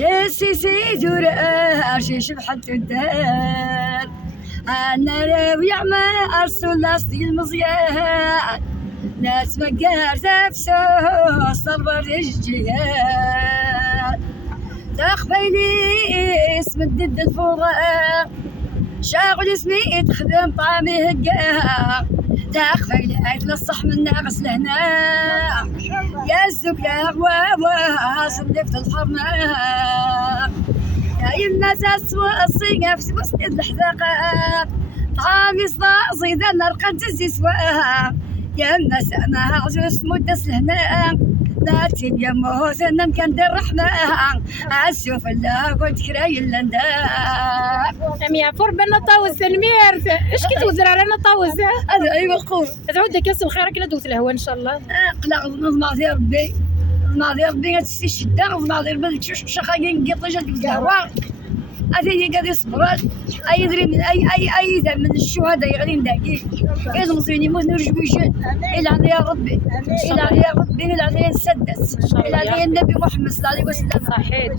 يا سيسي دور أرشي شبحت الدار أنا راوي عما أرسل لاصدي المزيان ناس مقار تفسو صبر الجيال تخبيلي اسم الدد الفوغا شاغل اسمي تخدم طعمي هكا تخبيلي عيد للصح من ناقص لهنا يا الزبلة صدفت الحرمة يا يمنا تسوى الصيقة في وسط الحذاقة طعامي صداع زيدا نرقى تزيسوا يا يمنا سما عجوز مدس لهنا ناتي يا موت انا مكان الرحمة اشوف الله قلت كراي لندا يا فور بنا طاوز الميرت اش كي توزر علينا طاوز هذا ايوا قول تعود كاس الخير كلا دوت الهوا ان شاء الله قلق نظمع ديال ربي نظمع ديال ربي غتسي الشده نظمع ديال ربي شخاين قطيجه ديال الهواء هذه هي قاعد يصبر اي يدري من اي من الشهداء يغلين داكي كاين المصريين يموت نرجويشن الى على يا ربي الى على يا ربي الى على السدس الى على النبي محمد صلى الله عليه وسلم صحيح.